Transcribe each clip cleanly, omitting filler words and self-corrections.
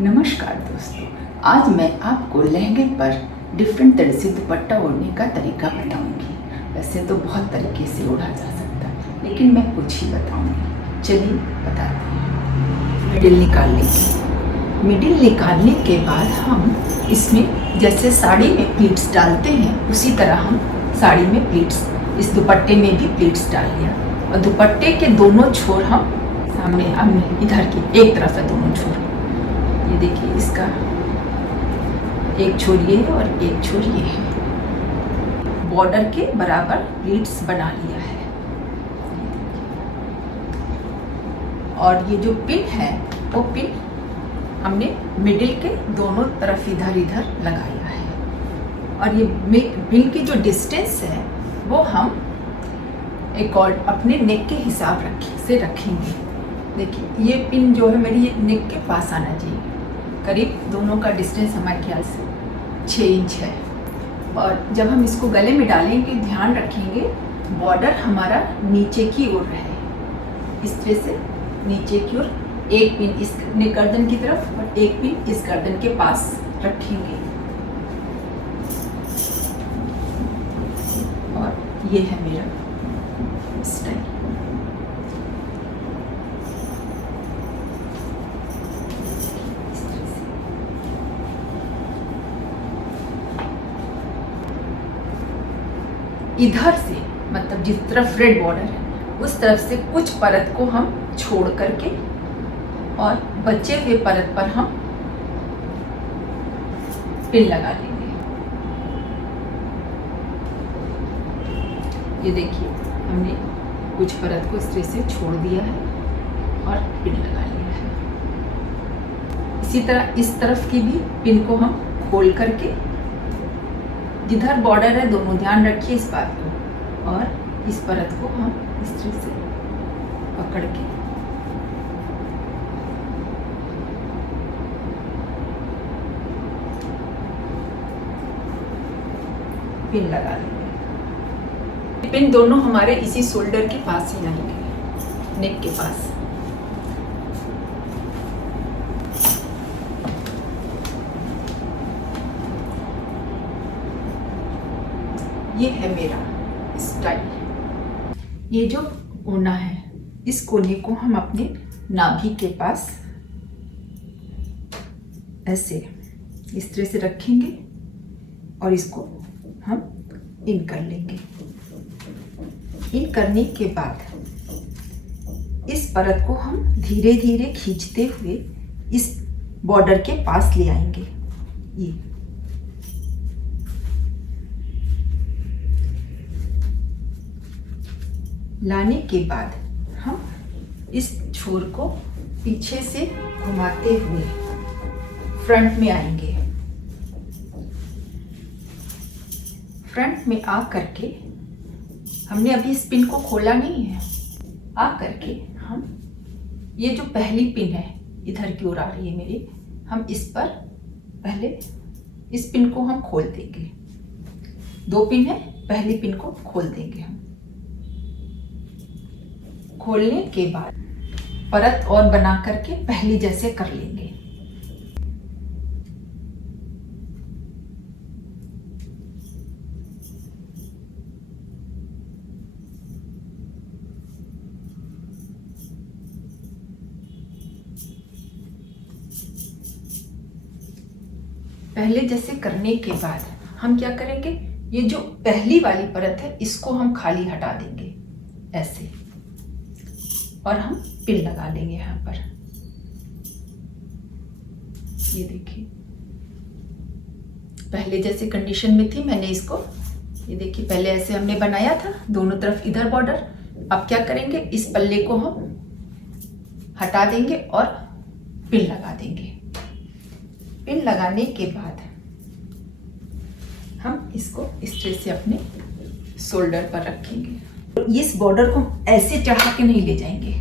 नमस्कार दोस्तों, आज मैं आपको लहंगे पर डिफरेंट तरह से दुपट्टा ओढ़ने का तरीका बताऊंगी। वैसे तो बहुत तरीके से ओढ़ा जा सकता है, लेकिन मैं कुछ ही बताऊंगी। चलिए बताते हैं। मिडिल निकाल लेंगे। मिडिल निकालने के बाद हम इसमें जैसे साड़ी में प्लीट्स डालते हैं, उसी तरह हम साड़ी में प्लीट्स, इस दुपट्टे में भी प्लीट्स डाल लिया। और दुपट्टे के दोनों छोर हम सामने इधर की एक तरफ है, दोनों छोर। ये देखिए, इसका एक छोर ये है और एक छोर ये है। बॉर्डर के बराबर प्लीट्स बना लिया है। और ये जो पिन है वो पिन हमने मिडिल के दोनों तरफ इधर इधर लगाया है। और ये पिन की जो डिस्टेंस है वो हम एक और अपने नेक के हिसाब से रखेंगे। देखिए, ये पिन जो है मेरी ये नेक के पास आना चाहिए। करीब दोनों का डिस्टेंस हमारे ख्याल से 6 इंच है। और जब हम इसको गले में डालेंगे, ध्यान रखेंगे बॉर्डर हमारा नीचे की ओर रहे। इस तरह से नीचे की ओर एक पिन इस गर्दन की तरफ और एक पिन इस गर्दन के पास रखेंगे। और ये है मेरा स्टाइल। इधर से मतलब जिस तरफ रेड बॉर्डर है उस तरफ से कुछ परत को हम छोड़ करके और बचे हुए परत पर हम पिन लगा लेंगे। ये देखिए, हमने कुछ परत को इस तरह से छोड़ दिया है और पिन लगा लिया है। इसी तरह इस तरफ की भी पिन को हम खोल करके, जिधर बॉर्डर है दोनों ध्यान रखिए इस बात को, और इस परत को हम इस तरह से पकड़ के पिन लगा लेंगे। पिन दोनों हमारे इसी शोल्डर के पास ही आएंगे, नेक के पास। ये है मेरा स्टाइल। ये जो कोना है, इस कोने को हम अपने नाभि के पास ऐसे इस तरह से रखेंगे और इसको हम इन कर लेंगे। इन करने के बाद इस परत को हम धीरे धीरे खींचते हुए इस बॉर्डर के पास ले आएंगे। ये लाने के बाद हम इस छोर को पीछे से घुमाते हुए फ्रंट में आएंगे। फ्रंट में आ करके हमने अभी इस पिन को खोला नहीं है। आ करके हम ये जो पहली पिन है इधर की ओर आ रही है मेरी, हम इस पर पहले इस पिन को हम खोल देंगे। 2 पिन है, पहली पिन को खोल देंगे हम। खोलने के बाद परत और बना करके पहली जैसे कर लेंगे। पहले जैसे करने के बाद हम क्या करेंगे, ये जो पहली वाली परत है इसको हम खाली हटा देंगे ऐसे, और हम पिन लगा लेंगे यहाँ पर। ये देखिए, पहले जैसे कंडीशन में थी मैंने इसको, ये देखिए पहले ऐसे हमने बनाया था, दोनों तरफ इधर बॉर्डर। अब क्या करेंगे, इस पल्ले को हम हटा देंगे और पिन लगा देंगे। पिन लगाने के बाद हम इसको इस तरह से अपने शोल्डर पर रखेंगे। इस बॉर्डर को हम ऐसे चढ़ा के नहीं ले जाएंगे,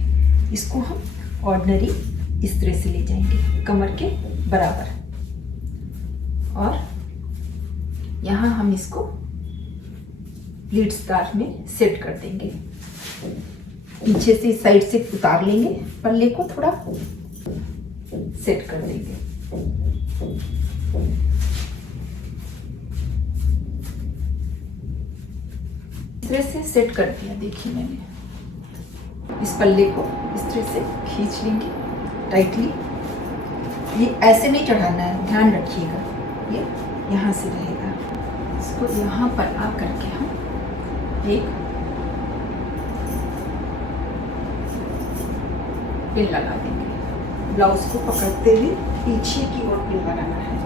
इसको हम ऑर्डिनरी इस तरह से ले जाएंगे कमर के बराबर। और यहाँ हम इसको प्लीट्स दार में सेट कर देंगे। पीछे से इस साइड से उतार लेंगे, पल्ले को थोड़ा सेट कर देंगे। इस तरह से सेट कर दिया। देखिए मैंने इस पल्ले को इस तरह से खींच लेंगे टाइटली। ये ऐसे नहीं चढ़ाना है, ध्यान रखिएगा, ये यहाँ से रहेगा। इसको यहाँ पर आ करके हम एक पिन लगा देंगे। ब्लाउज को पकड़ते हुए पीछे की ओर पिन लगाना है।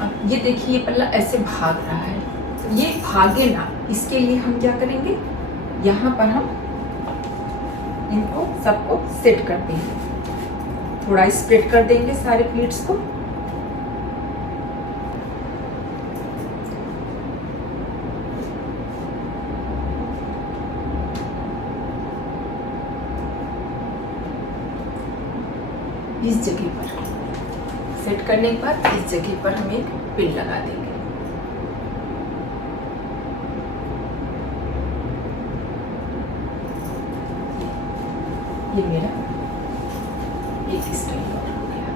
अब ये देखिए, ये पल्ला ऐसे भाग रहा है, तो ये भागे ना, इसके लिए हम क्या करेंगे, यहाँ पर हम इनको सबको सेट कर देंगे। थोड़ा स्प्रेड कर देंगे सारे प्लीट्स को। इस जगह पर सेट करने के बाद इस जगह पर हम एक पिन लगा देंगे। ये मेरा एक स्टाइल हो गया।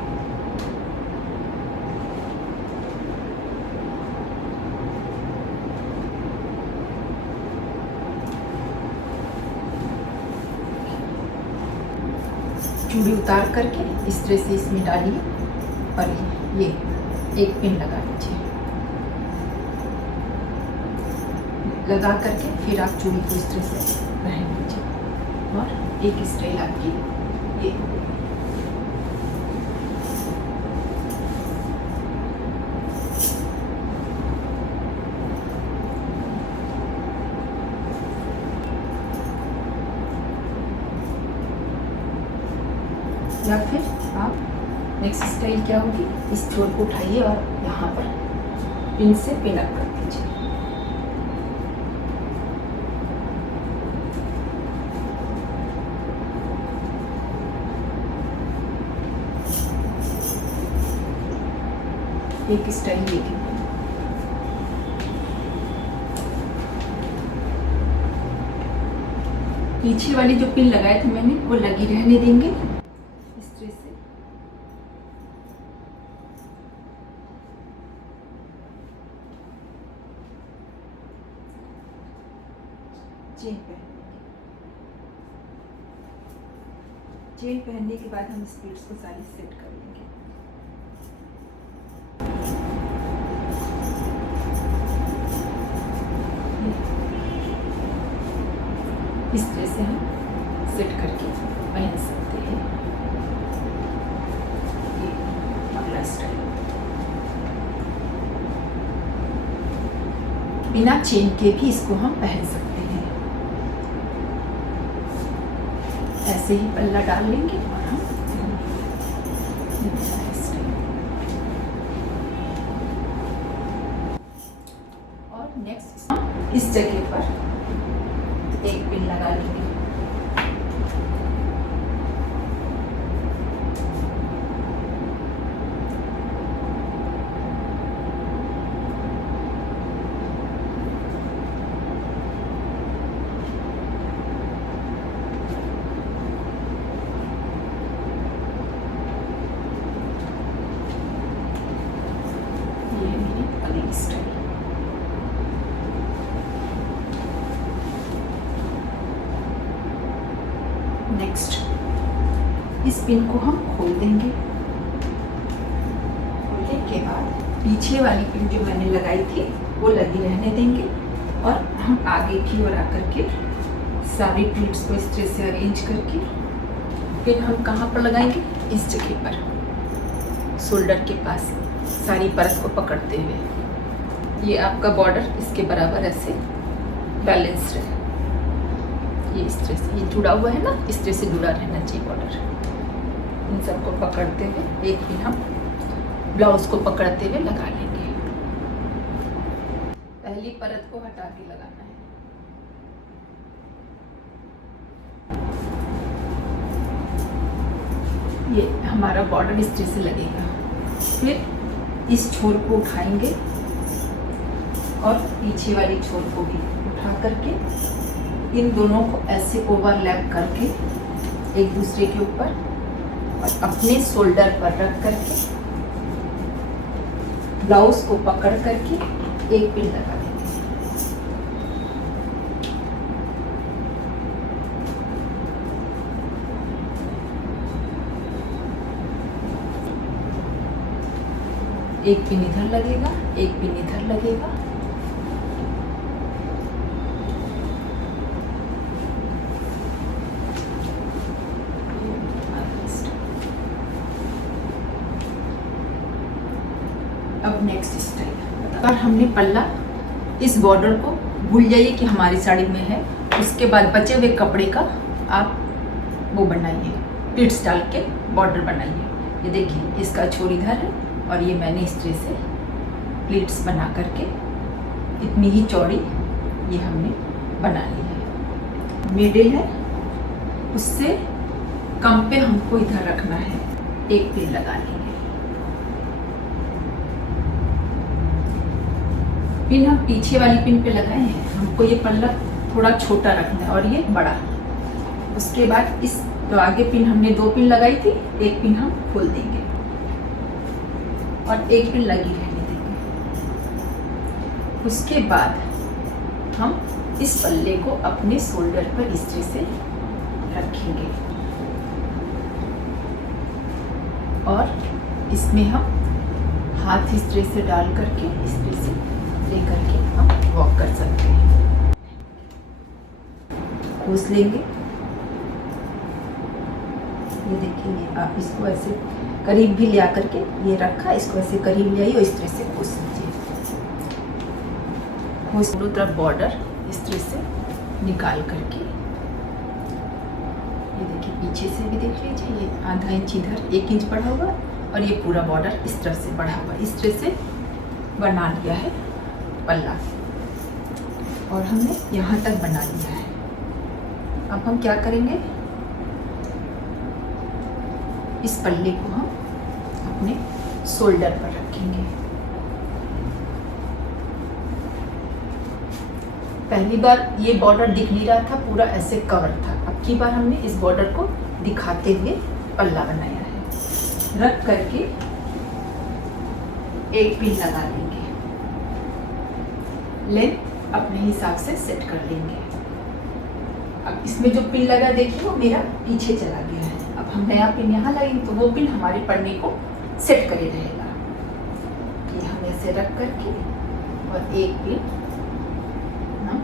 चूड़ी उतार करके इस तरह से इसमें डालिए और ये एक पिन लगा लीजिए। लगा करके फिर आप चूड़ी को इस तरह से पहन लीजिए और एक स्टाइल आपकी ये हो गई। या फिर आप नेक्स्ट स्टाइल क्या होगी, इस छोर को उठाइए और यहाँ पर पिन से पिन अप कर दीजिए। एक स्टाइल लेके पीछे वाली जो पिन लगाए थे मैंने वो लगी रहने देंगे। इस तरह से चेन पहनने के बाद हम स्प्लिट्स को सारी सेट कर लेंगे। इस तरह से हम सेट करके पहन सकते हैं। ये अगला स्टाइल बिना चेन के भी इसको हम पहन सकते हैं। ऐसे ही पल्ला डाल लेंगे और हम और नेक्स्ट इस जगह पर एक पिन लगा लेंगे। ये मेरी अगली स्टाइल। नेक्स्ट इस पिन को हम खोल देंगे। खोलने के बाद पीछे वाली पिन जो मैंने लगाई थी वो लगी रहने देंगे और हम आगे की ओर आकर के सारी प्लीट्स को इस तरह से अरेंज करके फिर हम कहाँ पर लगाएंगे, इस जगह पर शोल्डर के पास सारी परत को पकड़ते हुए। ये आपका बॉर्डर इसके बराबर ऐसे बैलेंस रहे। ये इस तरह से ये जुड़ा हुआ है ना, इस तरह से जुड़ा रहना चाहिए बॉर्डर। इन सबको पकड़ते हुए एक पिन हम ब्लाउज को पकड़ते हुए लगा लेंगे। पहली परत को हटा के लगाना है। ये हमारा बॉर्डर इस तरह से लगेगा। फिर इस छोर को उठाएंगे और पीछे वाली छोर को भी उठा करके इन दोनों को ऐसे ओवरलैप करके एक दूसरे के ऊपर और अपने शोल्डर पर रख करके ब्लाउज को पकड़ करके एक पिन लगा देंगे। एक पिन इधर लगेगा, एक पिन इधर लगेगा। अब नेक्स्ट स्टाइल, अगर हमने पल्ला इस बॉर्डर को भूल जाइए कि हमारी साड़ी में है, उसके बाद बचे हुए कपड़े का आप वो बनाइए, प्लीट्स डाल के बॉर्डर बनाइए। ये देखिए इसका छोर इधर है और ये मैंने इस तरह से प्लीट्स बना करके इतनी ही चौड़ी ये हमने बना ली है। मिडिल है उससे कम पे हमको इधर रखना है, एक पिन लगा लेंगे। पिन हम पीछे वाली पिन पे लगाए हैं, हमको ये पल्ला थोड़ा छोटा रखना है और ये बड़ा। उसके बाद इस जो आगे पिन हमने 2 पिन लगाई थी, एक पिन हम खोल देंगे और एक पिन लगी रहने देंगे। उसके बाद हम इस पल्ले को अपने शोल्डर पर इस तरह से रखेंगे और इसमें हम हाथ इस तरह से डाल करके इस तरह से ले करके हम वॉक कर सकते हैं। खोस लेंगे, ये देखिए आप इसको ऐसे करीब भी ले आकर के ये रखा, इसको ऐसे करीब ले आइए और इस तरह से खोस लीजिए। खोस दोनों तरफ बॉर्डर इस तरह से निकाल करके ये देखिए पीछे से भी देख लीजिए, ये आधा इंच इधर 1 इंच बढ़ा हुआ और ये पूरा बॉर्डर इस तरह से बढ़ा हुआ, इस तरह से बना लिया है पल्ला और हमने यहाँ तक बना लिया है। अब हम क्या करेंगे, इस पल्ले को हम अपने शोल्डर पर रखेंगे। पहली बार ये बॉर्डर दिख नहीं रहा था, पूरा ऐसे कवर था। अब की बार हमने इस बॉर्डर को दिखाते हुए पल्ला बनाया है। रख करके एक पिन लगा लेंगे, लेंथ अपने हिसाब से सेट कर लेंगे। अब इसमें जो पिन लगा देखिए वो मेरा पीछे चला गया है। अब हम नया पिन यहाँ लगेंगे तो वो पिन हमारे पन्ने को सेट करे रहेगा। ये हम ऐसे रख करके और एक पिन हम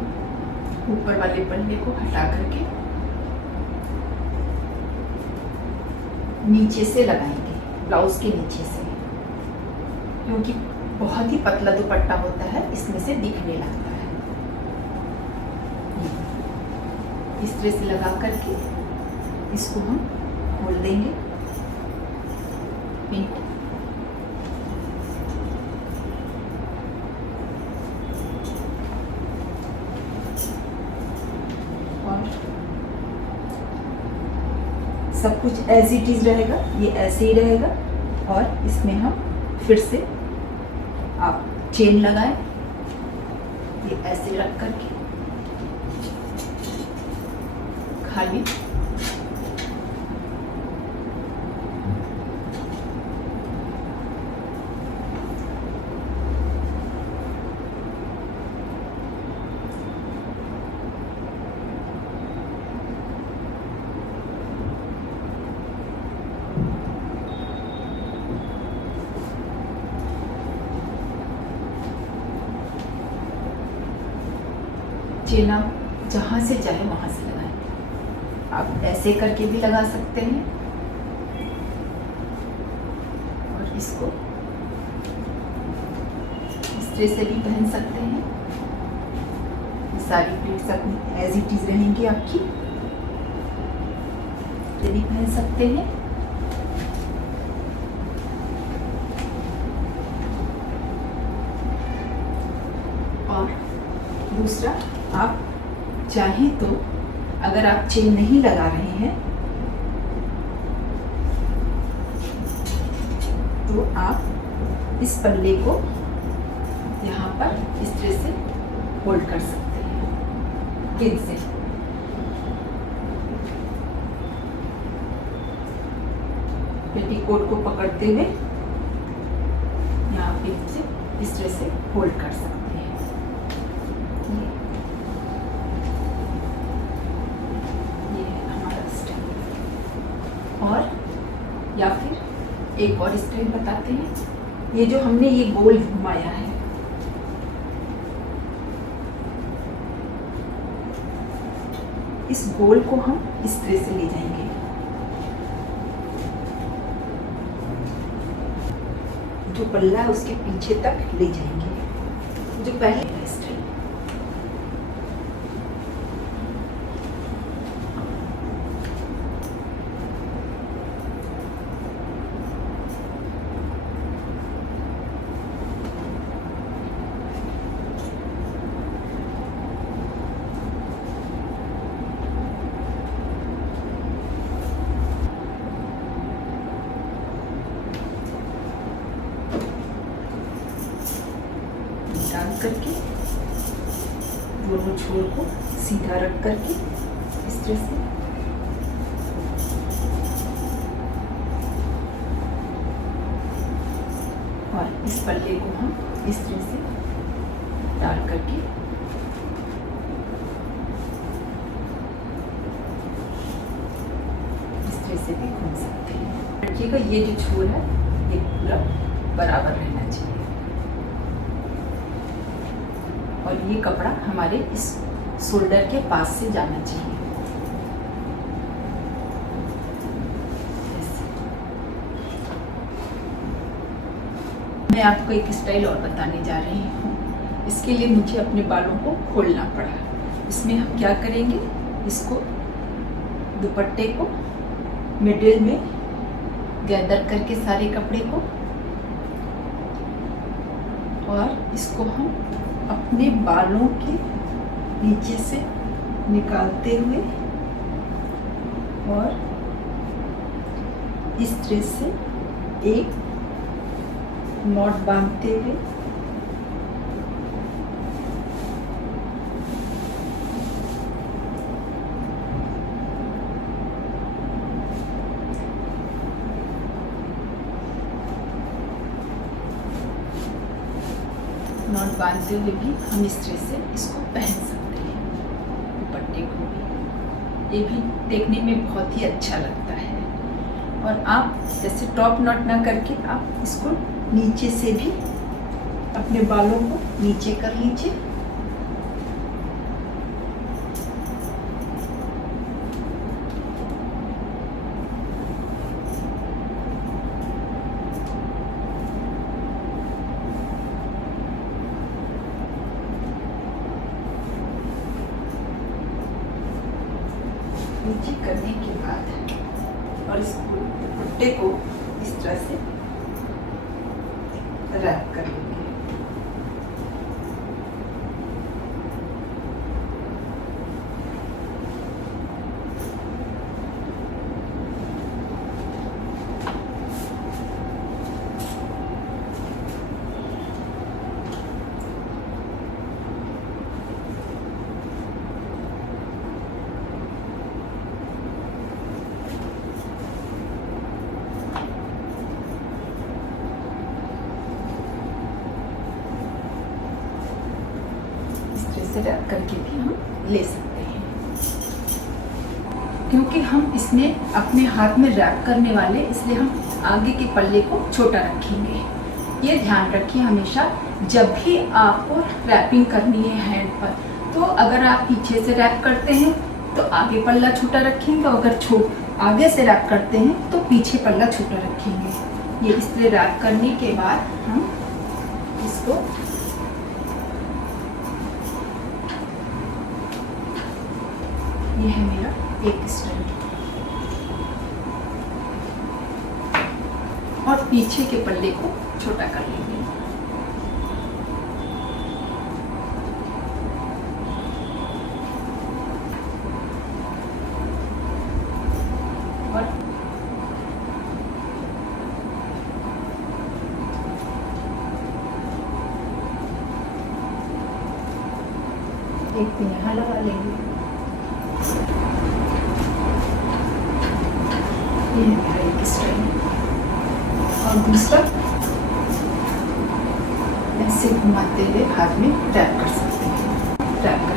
ऊपर वाले पन्ने को हटा करके नीचे से लगाएंगे, ब्लाउज के नीचे से, क्योंकि बहुत ही पतला दुपट्टा होता है, इसमें से दिखने लगता है। इस तरह से लगा करके इसको हम खोल देंगे पिन को। और सब कुछ एज इट इज रहेगा, ये ऐसे ही रहेगा। और इसमें हम फिर से आप चेन लगाएं, ये ऐसे रख करके खाली चेन आप जहाँ से चाहे वहाँ से लगाएं। आप ऐसे करके भी लगा सकते हैं और इसको इस तरह से भी पहन सकते हैं। सारी प्लेट्स अपनी एज इट इज रहेंगी आपकी, ये भी पहन सकते हैं। और दूसरा, आप चाहें तो अगर आप चेन नहीं लगा रहे हैं तो आप इस पल्ले को यहाँ पर इस तरह से होल्ड कर सकते हैं पिन से। पेटीकोट को पकड़ते हुए यहाँ पे से इस तरह से होल्ड कर सकते हैं। ये है हमारा स्टाइल। और या फिर एक और स्टाइल बताते हैं। ये जो हमने ये गोल घुमाया है, इस गोल को हम इस तरह से ले जाएंगे, जो पल्ला है उसके पीछे तक ले जाएंगे, जो पहले का स्टाइल। डाल करके दोनों छोर को सीधा रख करके इस तरह से और इस पल्ले को हम इस तरह से डाल करके इस तरह से भी घूम सकते हैं। देखिएगा ये जो छोर है ये पूरा बराबर रहना चाहिए और ये कपड़ा हमारे इस शोल्डर के पास से जाना चाहिए। मैं आपको एक स्टाइल और बताने जा रही हूँ। इसके लिए मुझे अपने बालों को खोलना पड़ा। इसमें हम क्या करेंगे, इसको दुपट्टे को मिडिल में गैदर करके सारे कपड़े को, और इसको हम अपने बालों के नीचे से निकालते हुए और इस तरह से एक नॉट बांधते हुए नॉट बांधते हुए भी हम इस तरह से इसको पहन सकते हैं, दुपट्टे को भी। ये भी देखने में बहुत ही अच्छा लगता है। और आप जैसे टॉप नॉट ना करके आप इसको नीचे से भी अपने बालों को नीचे कर लीजिए। नीचे करने के बाद और इस दुपट्टे को इस तरह से रैप कर लेंगे। रैप करके भी हम ले सकते हैं, क्योंकि हम इसमें अपने हाथ में रैप करने वाले, इसलिए हम आगे के पल्ले को छोटा रखेंगे। ये ध्यान रखिए हमेशा जब भी आपको रैपिंग करनी है हैंड पर, तो अगर आप पीछे से रैप करते हैं तो आगे पल्ला छोटा रखेंगे, और अगर आगे से रैप करते हैं तो पीछे पल्ला छोटा रखेंगे। ये इसलिए रैप करने के बाद हम इसको ये है मेरा एक स्टाइल। और पीछे के पल्ले को छोटा कर लेंगे। और एक यहाँ लगा लेंगे। ये है मेरा एक स्टाइल। और दूसरा ऐसे घुमाते हुए हाथ में टैप कर सकते हैं, टैप कर